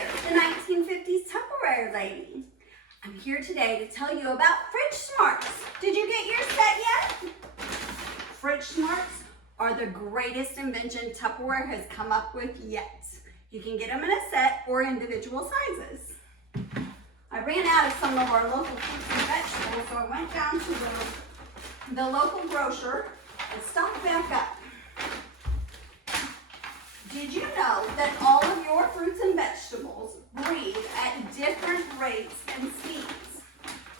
Claire, the 1950s Tupperware lady. I'm here today to tell you about FridgeSmarts. Did you get your set yet? FridgeSmarts are the greatest invention Tupperware has come up with yet. You can get them in a set or individual sizes. I ran out of some of our local fruits and vegetables, so I went down to the local grocer and stocked back up. Did you know that all of your fruits and vegetables breathe at different rates and speeds?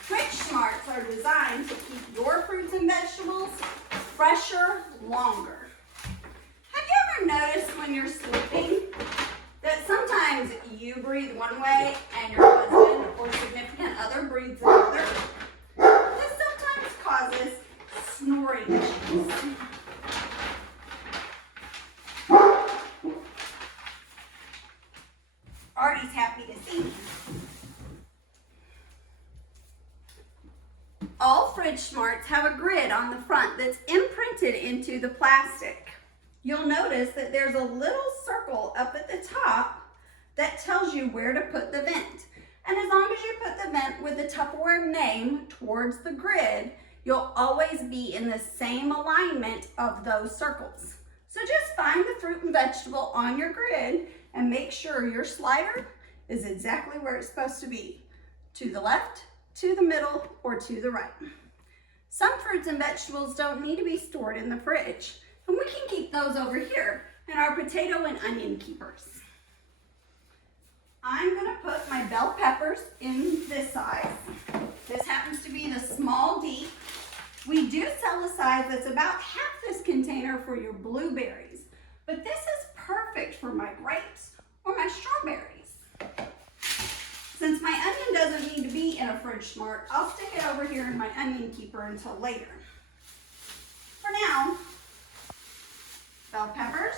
FridgeSmarts are designed to keep your fruits and vegetables fresher longer. Have you ever noticed when you're sleeping that sometimes you breathe one way and your husband or significant other breathes another? This sometimes causes snoring issues. Artie's happy to see me. All FridgeSmarts have a grid on the front that's imprinted into the plastic. You'll notice that there's a little circle up at the top that tells you where to put the vent. And as long as you put the vent with the Tupperware name towards the grid, you'll always be in the same alignment of those circles. So just find the fruit and vegetable on your grid and make sure your slider is exactly where it's supposed to be, to the left, to the middle, or to the right. Some fruits and vegetables don't need to be stored in the fridge, and we can keep those over here in our potato and onion keepers. I'm gonna put my bell peppers in this size. This happens to be the small D. We do sell a size that's about half this container for your blueberries, but this is perfect for my grapes or my strawberries. Since my onion doesn't need to be in a FridgeSmart, I'll stick it over here in my onion keeper until later. For now, bell peppers.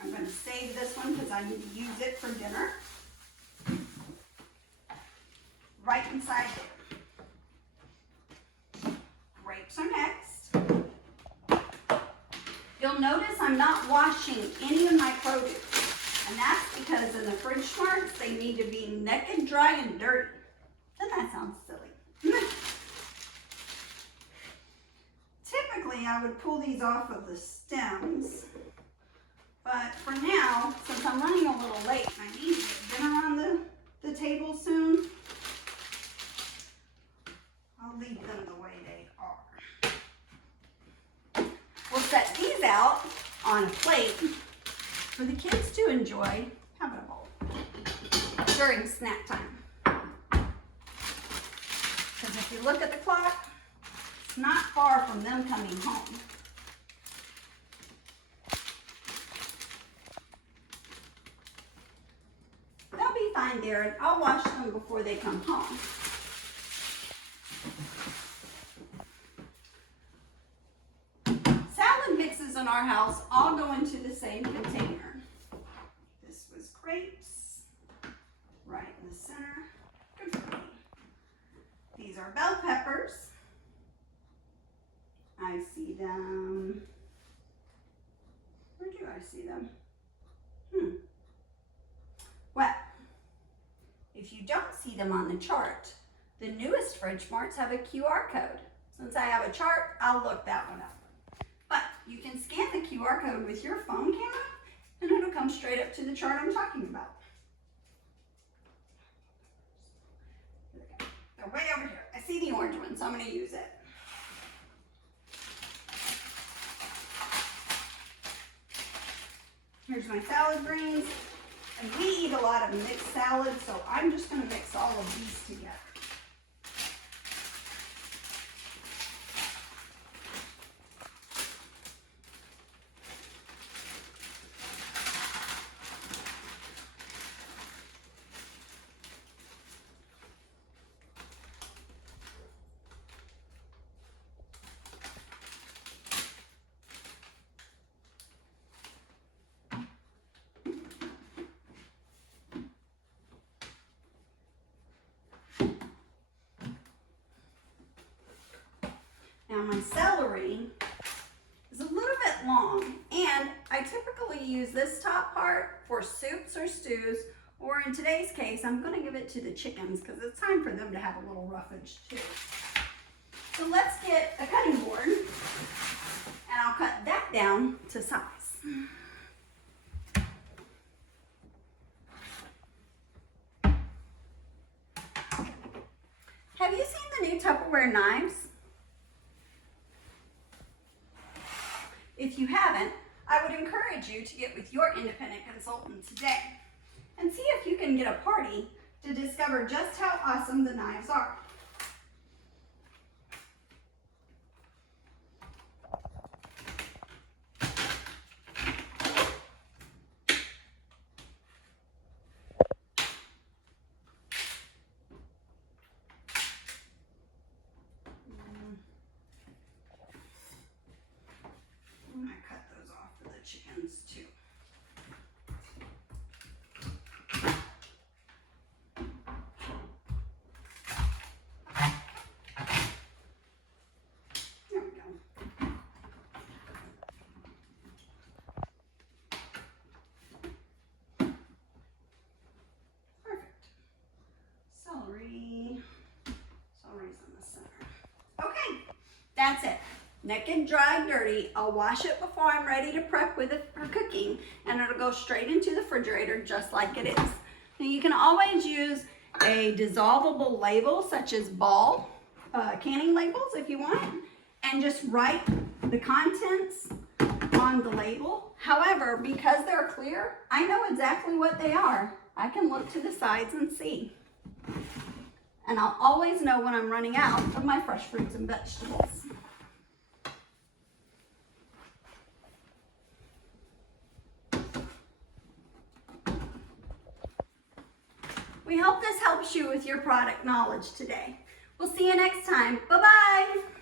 I'm going to save this one because I need to use it for dinner. Right inside there. Grapes are next. You'll notice I'm not washing any of my produce, and that's because in the FridgeSmarts they need to be naked, dry, and dirty. Doesn't that sound silly? Typically I would pull these off of the stems, but for now, since I'm running a little late and I need to get dinner on the table soon, I'll leave them the way they are. We'll set these out on a plate for the kids to enjoy having a bowl during snack time. Because if you look at the clock, it's not far from them coming home. They'll be fine there, and I'll wash them before they come home. In our house all go into the same container. This was grapes, right in the center. Good for me. These are bell peppers. I see them. Where do I see them? Well, if you don't see them on the chart, the newest FridgeSmarts have a QR code. Since I have a chart, I'll look that one up. But you can scan the QR code with your phone camera and it'll come straight up to the chart I'm talking about. They're way over here. I see the orange one, so I'm going to use it. Here's my salad greens. And we eat a lot of mixed salads, so I'm just going to mix all of these together. Now my celery is a little bit long, and I typically use this top part for soups or stews, or in today's case, I'm gonna give it to the chickens because it's time for them to have a little roughage too. So let's get a cutting board and I'll cut that down to size. Have you seen the new Tupperware knives? If you haven't, I would encourage you to get with your independent consultant today and see if you can get a party to discover just how awesome the knives are. I'm gonna cut those off for the chickens too. There we go. Perfect. Celery's in the center. Okay, that's it. Naked, dry, dirty. I'll wash it before I'm ready to prep with it for cooking, and it'll go straight into the refrigerator just like it is. Now you can always use a dissolvable label such as ball canning labels if you want, and just write the contents on the label. However, because they're clear, I know exactly what they are. I can look to the sides and see. And I'll always know when I'm running out of my fresh fruits and vegetables. We hope this helps you with your product knowledge today. We'll see you next time. Bye-bye.